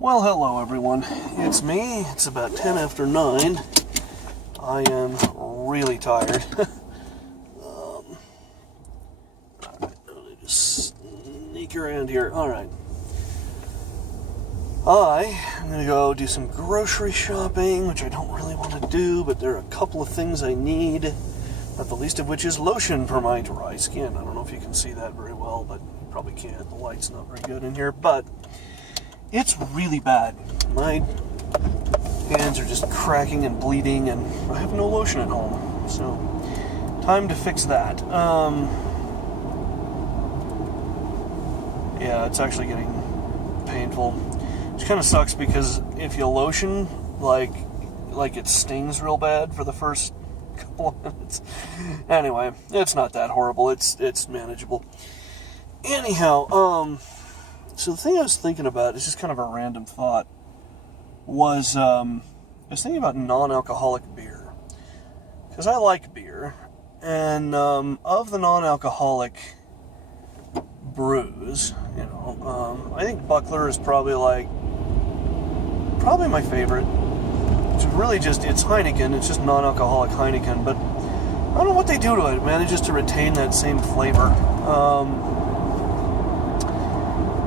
Well, hello everyone. It's me. It's about 10 after 9. I am really tired. Alright, let me just sneak around here. Alright. I'm going to go do some grocery shopping, which I don't really want to do, but there are a couple of things I need, not the least of which is lotion for my dry skin. I don't know if you can see that very well, but you probably can't. The light's not very good in here, but it's really bad. My hands are just cracking and bleeding, and I have no lotion at home. So, time to fix that. Yeah, it's actually getting painful. Which kind of sucks because if you lotion, like it stings real bad for the first couple of minutes. Anyway, it's not that horrible. It's manageable. Anyhow, so the thing I was thinking about, is just kind of a random thought, was I was thinking about non-alcoholic beer. Because I like beer, and of the non-alcoholic brews, I think Buckler is probably my favorite. It's really just, it's Heineken, it's just non-alcoholic Heineken, but I don't know what they do to it. It manages to retain that same flavor.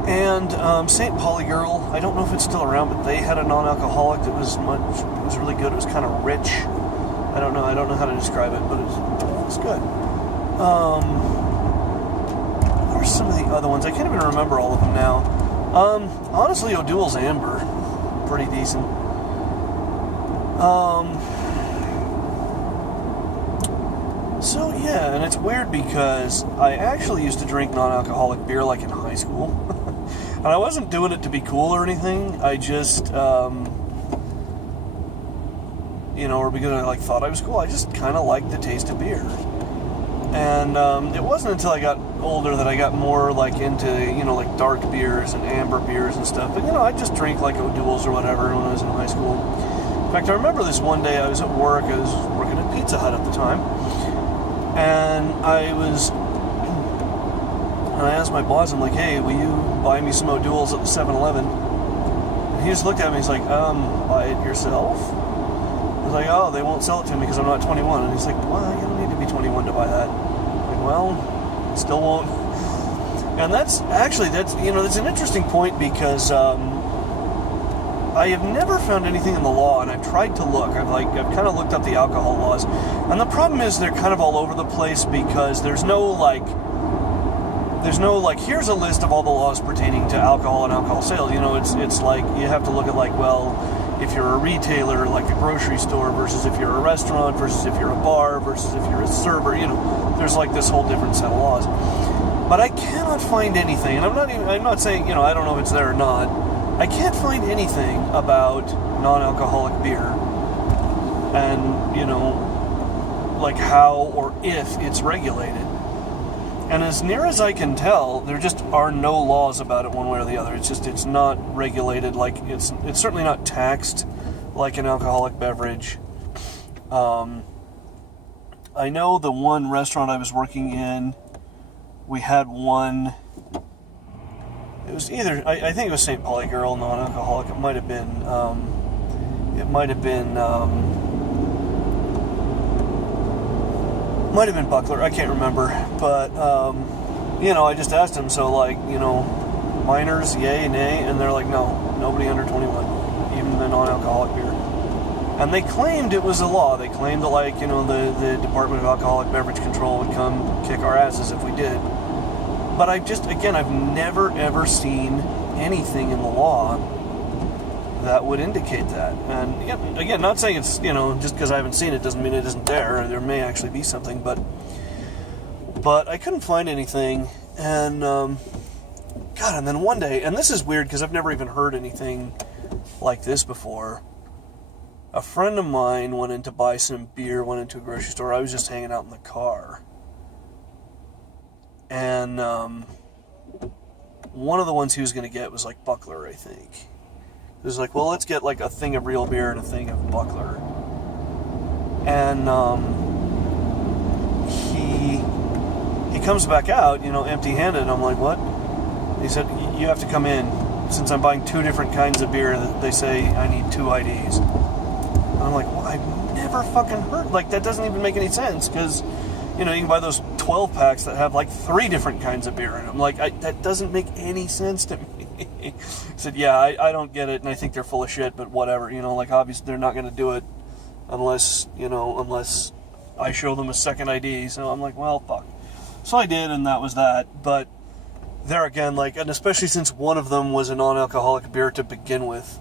And St. Pauli Girl, I don't know if it's still around, but they had a non-alcoholic that was really good. It was kind of rich. I don't know how to describe it, but it's good. What are some of the other ones? I can't even remember all of them now. Honestly, O'Doul's Amber, pretty decent. So yeah, and it's weird because I actually used to drink non-alcoholic beer like in high school. And I wasn't doing it to be cool or anything. I just, or because I thought I was cool. I just kind of liked the taste of beer. And it wasn't until I got older that I got more into, dark beers and amber beers and stuff. But, I just drank O'Doul's or whatever when I was in high school. In fact, I remember this one day I was at work. I was working at Pizza Hut at the time. And I asked my boss, I'm like, hey, will you buy me some O'Doul's at the 7-Eleven? And he just looked at me, he's like, buy it yourself? I was like, oh, they won't sell it to me because I'm not 21. And he's like, well, you don't need to be 21 to buy that. I'm like, well, still won't. And that's an interesting point because I have never found anything in the law, and I've tried to look. I've kind of looked up the alcohol laws. And the problem is they're kind of all over the place because there's no here's a list of all the laws pertaining to alcohol and alcohol sales. It's like you have to look at if you're a retailer, like a grocery store, versus if you're a restaurant, versus if you're a bar, versus if you're a server. There's this whole different set of laws. But I cannot find anything, and I'm not saying, I don't know if it's there or not. I can't find anything about non-alcoholic beer and, how or if it's regulated. And as near as I can tell, there just are no laws about it one way or the other. It's not regulated, it's certainly not taxed like an alcoholic beverage. I know the one restaurant I was working in, we had one. It was either, I think it was St. Pauli Girl, non-alcoholic. It might have been Buckler. I can't remember. But, I just asked them, so, minors, yay, nay? And they're like, no, nobody under 21, even the non-alcoholic beer. And they claimed it was a law. They claimed that, the Department of Alcoholic Beverage Control would come kick our asses if we did. But I've never, ever seen anything in the law that would indicate that. And again, not saying it's, just because I haven't seen it doesn't mean it isn't there. There may actually be something, but I couldn't find anything. And, and then one day, and this is weird because I've never even heard anything like this before. A friend of mine went in to buy some beer, went into a grocery store. I was just hanging out in the car. And one of the ones he was going to get was Buckler, I think. He was like, well, let's get a thing of real beer and a thing of Buckler. And he comes back out, empty-handed. I'm like, what? He said, you have to come in. since I'm buying 2 different kinds of beer, they say I need 2 IDs. And I'm like, well, I've never fucking heard, like, that doesn't even make any sense, because, you know, you can buy those 12 packs that have like 3 different kinds of beer in them. Like, that doesn't make any sense to me. I said, yeah, I don't get it, and I think they're full of shit, but whatever, you know, like, obviously they're not going to do it unless I show them a second ID. So I'm like, well, fuck. So I did, and that was that. But there again, like, and especially since one of them was a non-alcoholic beer to begin with,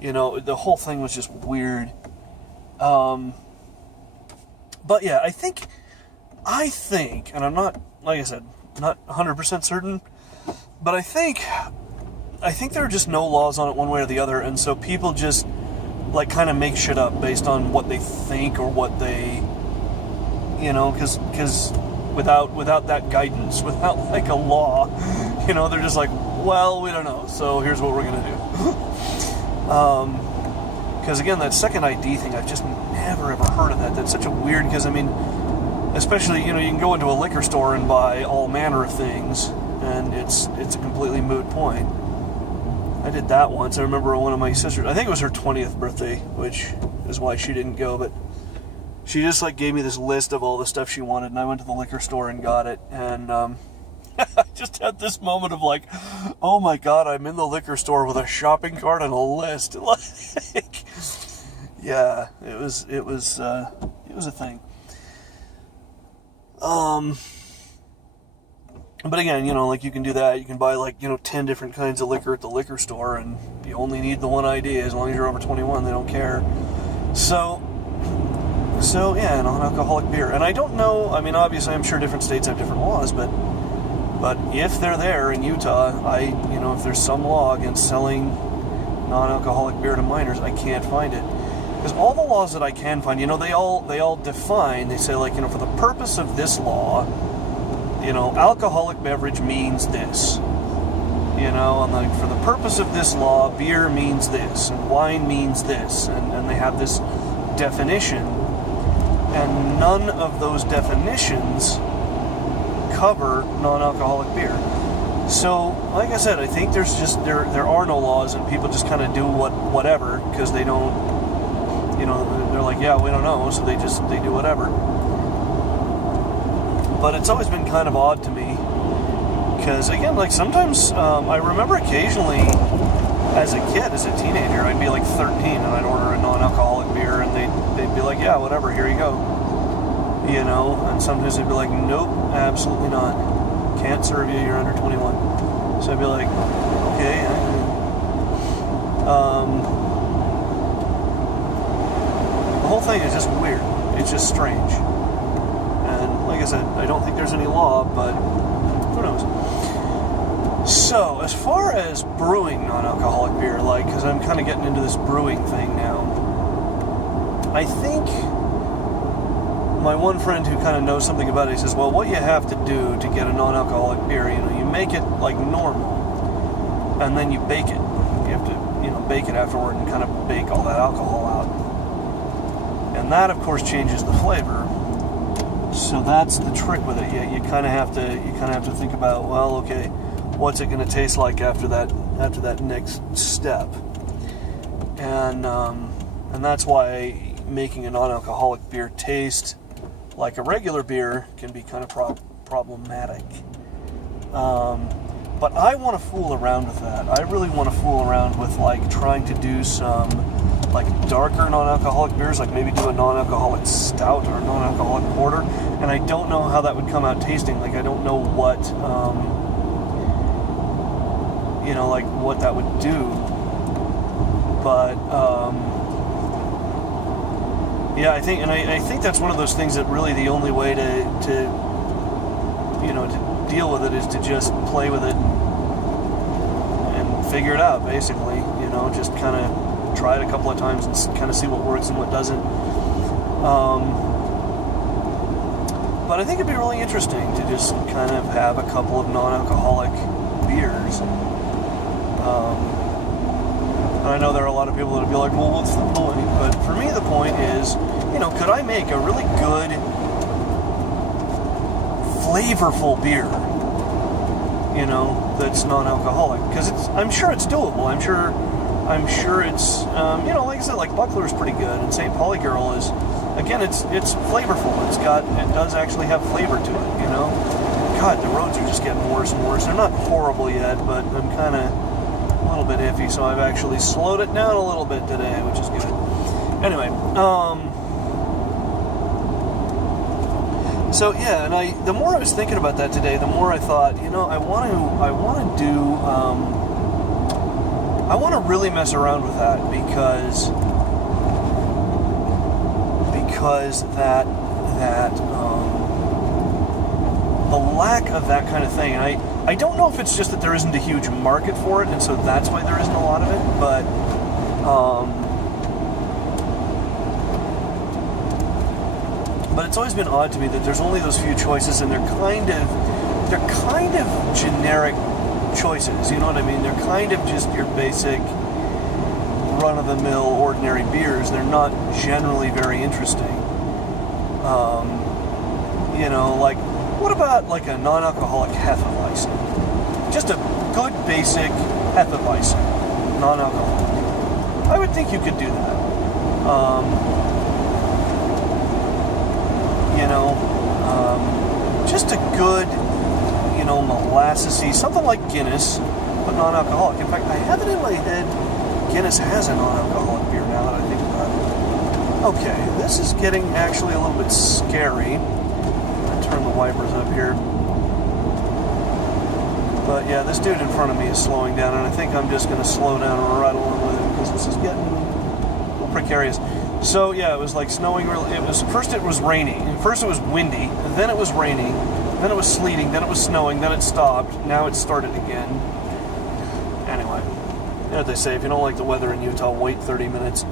you know, the whole thing was just weird. But yeah, I think, and I'm not, like I said, not 100% certain, but I think there are just no laws on it one way or the other, and so people just, like, kind of make shit up based on what they think or what they, you know, because without that guidance, without, like, a law, you know, they're just like, well, we don't know, so here's what we're going to do. Because, again, that second ID thing, I've just never, ever heard of that. That's such a weird, because, I mean, especially, you know, you can go into a liquor store and buy all manner of things, and it's a completely moot point. I did that once. I remember one of my sisters, I think it was her 20th birthday, which is why she didn't go, but she just, like, gave me this list of all the stuff she wanted, and I went to the liquor store and got it, and I just had this moment of, like, oh my god, I'm in the liquor store with a shopping cart and a list. Like, yeah, it was a thing. But again, you know, like, you can do that. You can buy, like, you know, 10 different kinds of liquor at the liquor store, and you only need the one ID. As long as you're over 21, they don't care. So yeah, non-alcoholic beer. And I don't know, I mean, obviously, I'm sure different states have different laws, but if they're there in Utah, you know, if there's some law against selling non-alcoholic beer to minors, I can't find it. Because all the laws that I can find, you know, they all define, they say, like, you know, for the purpose of this law, you know, alcoholic beverage means this. You know, and, like, for the purpose of this law, beer means this, and wine means this, and they have this definition, and none of those definitions cover non-alcoholic beer. So, like I said, I think there's just, there are no laws, and people just kind of do whatever, because they don't, you know, they're like, yeah, we don't know, so they do whatever. But it's always been kind of odd to me, because, again, like, sometimes, I remember occasionally, as a kid, as a teenager, I'd be like 13, and I'd order a non-alcoholic beer, and they'd be like, yeah, whatever, here you go. You know, and sometimes they'd be like, nope, absolutely not. Can't serve you, you're under 21. So I'd be like, okay. The whole thing is just weird. It's just strange. And like I said, I don't think there's any law, but who knows. So, as far as brewing non-alcoholic beer, like, because I'm kind of getting into this brewing thing now, I think my one friend who kind of knows something about it, he says, well, what you have to do to get a non-alcoholic beer, you know, you make it like normal, and then you bake it. You have to, you know, bake it afterward and kind of bake all that alcohol out. And that, of course, changes the flavor. So that's the trick with it. You kind of have to think about, well, okay, what's it going to taste like after that next step? And that's why making a non-alcoholic beer taste like a regular beer can be kind of problematic. But I want to fool around with that. I really want to fool around with, like, trying to do some, like, darker non-alcoholic beers, like maybe do a non-alcoholic stout or a non-alcoholic porter. And I don't know how that would come out tasting. Like, I don't know what, you know, like, what that would do. But, yeah, I think that's one of those things that really the only way to you know, to deal with it is to just play with it and figure it out, basically. You know, just kind of try it a couple of times and kind of see what works and what doesn't. But I think it'd be really interesting to just kind of have a couple of non-alcoholic beers. And I know there are a lot of people that would be like, well, what's the point? But for me, the point is, you know, could I make a really good, flavorful beer, you know, that's non-alcoholic, because I'm sure it's doable. I'm sure it's like I said, like Buckler is pretty good, and St. Pauli Girl is, again, it's flavorful. It does actually have flavor to it. God, the roads are just getting worse and worse. They're not horrible yet, but I'm kind of a little bit iffy, so I've actually slowed it down a little bit today, which is good. Anyway, so yeah, and the more I was thinking about that today, the more I thought, I want to really mess around with that because that the lack of that kind of thing, and I don't know if it's just that there isn't a huge market for it, and so that's why there isn't a lot of it, but it's always been odd to me that there's only those few choices, and they're kind of generic choices, you know what I mean? They're kind of just your basic run-of-the-mill ordinary beers. They're not generally very interesting. Like, what about like a non-alcoholic Hefeweizen? Just a good basic Hefeweizen, non-alcoholic. I would think you could do that. Just a good, molassesy, something like Guinness, but non-alcoholic. In fact, I have it in my head, Guinness has a non-alcoholic beer now that I think about it. Okay, this is getting actually a little bit scary. Turn the wipers up here. But yeah, this dude in front of me is slowing down, and I think I'm just going to slow down and ride along with him because this is getting a little precarious. So yeah, it was like snowing. First it was raining. First it was windy. Then it was raining. Then it was sleeting. Then it was snowing. Then it stopped. Now it started again. Anyway, you know what they say: if you don't like the weather in Utah, wait 30 minutes.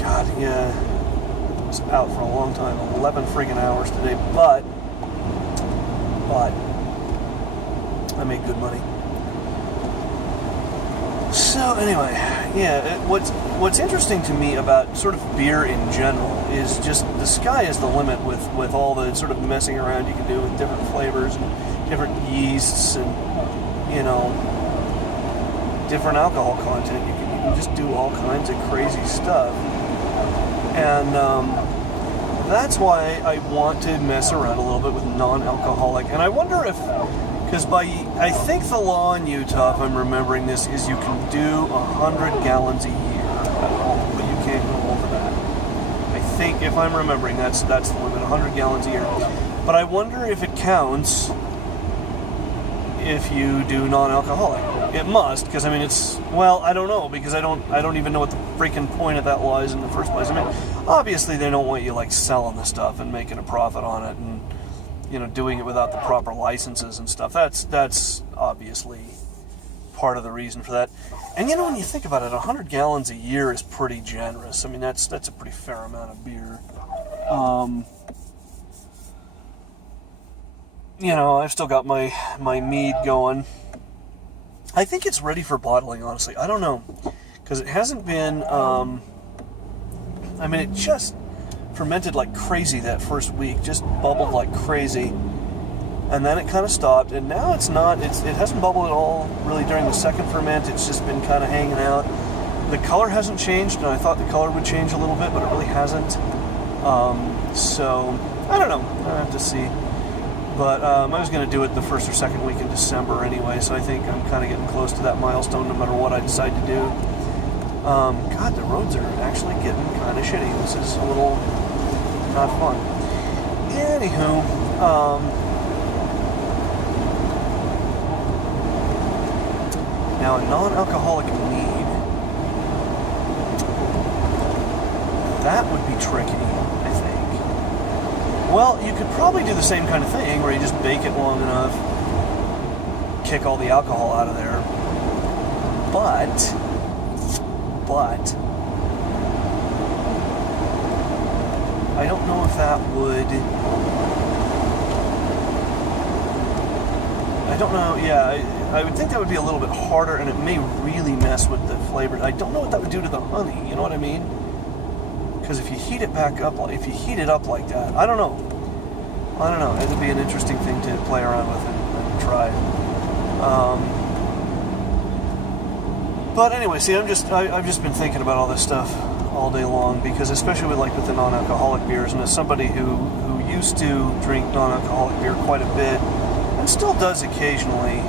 God, yeah. Was out for a long time, 11 friggin' hours today, but I made good money. So anyway, yeah, what's interesting to me about sort of beer in general is just the sky is the limit with all the sort of messing around you can do with different flavors and different yeasts and different alcohol content. You can just do all kinds of crazy stuff. And that's why I want to mess around a little bit with non-alcoholic. And I wonder if, because I think the law in Utah, if I'm remembering this, is you can do 100 gallons a year at home, but you can't go over that. I think, if I'm remembering, that's the limit, 100 gallons a year. But I wonder if it counts if you do non-alcoholic. It must, because I mean I don't know, because I don't even know what the freaking point of that law is in the first place. I mean, obviously they don't want you like selling the stuff and making a profit on it and doing it without the proper licenses and stuff. That's obviously part of the reason for that. And when you think about it, 100 gallons a year is pretty generous. I mean, that's a pretty fair amount of beer. I've still got my mead going. I think it's ready for bottling, honestly. I don't know, because it hasn't been, it just fermented like crazy that first week, just bubbled like crazy, and then it kind of stopped, and now it hasn't bubbled at all really during the second ferment. It's just been kind of hanging out. The color hasn't changed, and I thought the color would change a little bit, but it really hasn't. So, I don't know. I have to see. But I was going to do it the first or second week in December anyway, so I think I'm kind of getting close to that milestone no matter what I decide to do. God, the roads are actually getting kind of shitty. This is a little not fun. Anywho, now a non-alcoholic mead. That would be tricky. Well, you could probably do the same kind of thing where you just bake it long enough, kick all the alcohol out of there. But I don't know if that would. I don't know. Yeah, I would think that would be a little bit harder, and it may really mess with the flavor. I don't know what that would do to the honey. You know what I mean? Because if you heat it up like that, I don't know. I don't know. It'd be an interesting thing to play around with and try. But anyway, see, I've just been thinking about all this stuff all day long, because especially with the non-alcoholic beers, and as somebody who used to drink non-alcoholic beer quite a bit and still does occasionally,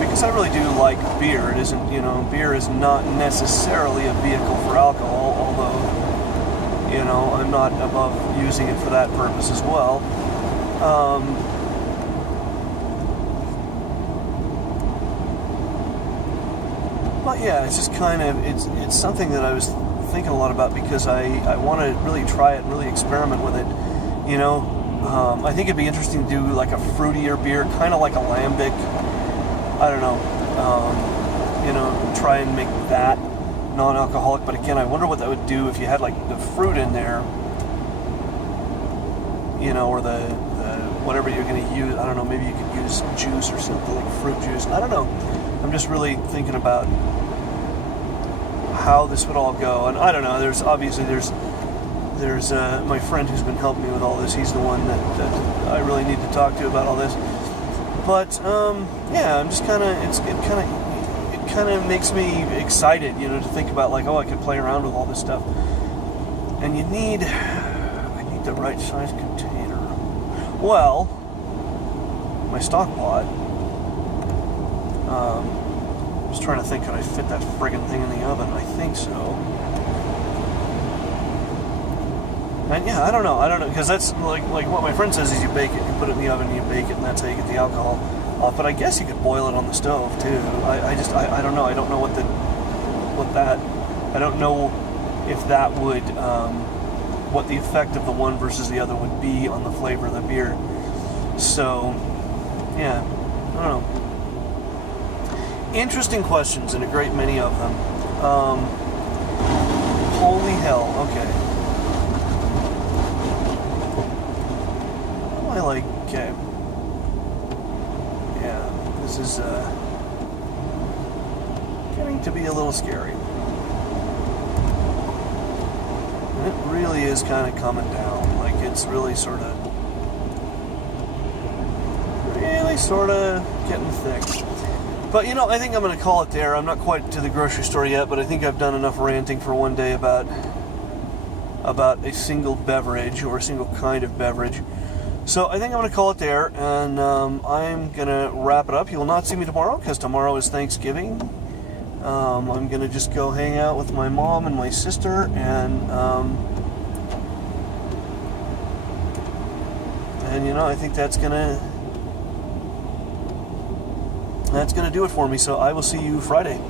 because I really do like beer. It isn't, beer is not necessarily a vehicle for alcohol, although, I'm not above using it for that purpose as well. But yeah, it's just kind of, it's something that I was thinking a lot about, because I want to really try it and really experiment with it. I think it'd be interesting to do like a fruitier beer, kind of like a lambic. I don't know. Try and make that non-alcoholic. But again, I wonder what that would do if you had like the fruit in there, or the whatever you're going to use. I don't know. Maybe you could use juice or something, like fruit juice. I don't know. I'm just really thinking about how this would all go, and I don't know. There's my friend who's been helping me with all this. He's the one that I really need to talk to about all this. But yeah, I'm just it kind of makes me excited, to think about like, oh, I could play around with all this stuff. And I need the right size container. Well, my stock pot. I was trying to think, could I fit that friggin' thing in the oven? I think so. And yeah, I don't know, because that's like what my friend says is you bake it, you put it in the oven, you bake it, and that's how you get the alcohol off. But I guess you could boil it on the stove too. I don't know. I don't know I don't know if that would, what the effect of the one versus the other would be on the flavor of the beer. So, yeah, I don't know. Interesting questions, and a great many of them. Holy hell, okay. Okay. Yeah, this is getting to be a little scary. And it really is kind of coming down. Like, it's really sort of getting thick. But, I think I'm going to call it there. I'm not quite to the grocery store yet, but I think I've done enough ranting for one day about a single beverage, or a single kind of beverage. So I think I'm going to call it there, and I'm going to wrap it up. You will not see me tomorrow, because tomorrow is Thanksgiving. I'm going to just go hang out with my mom and my sister, and I think that's going to do it for me. So I will see you Friday.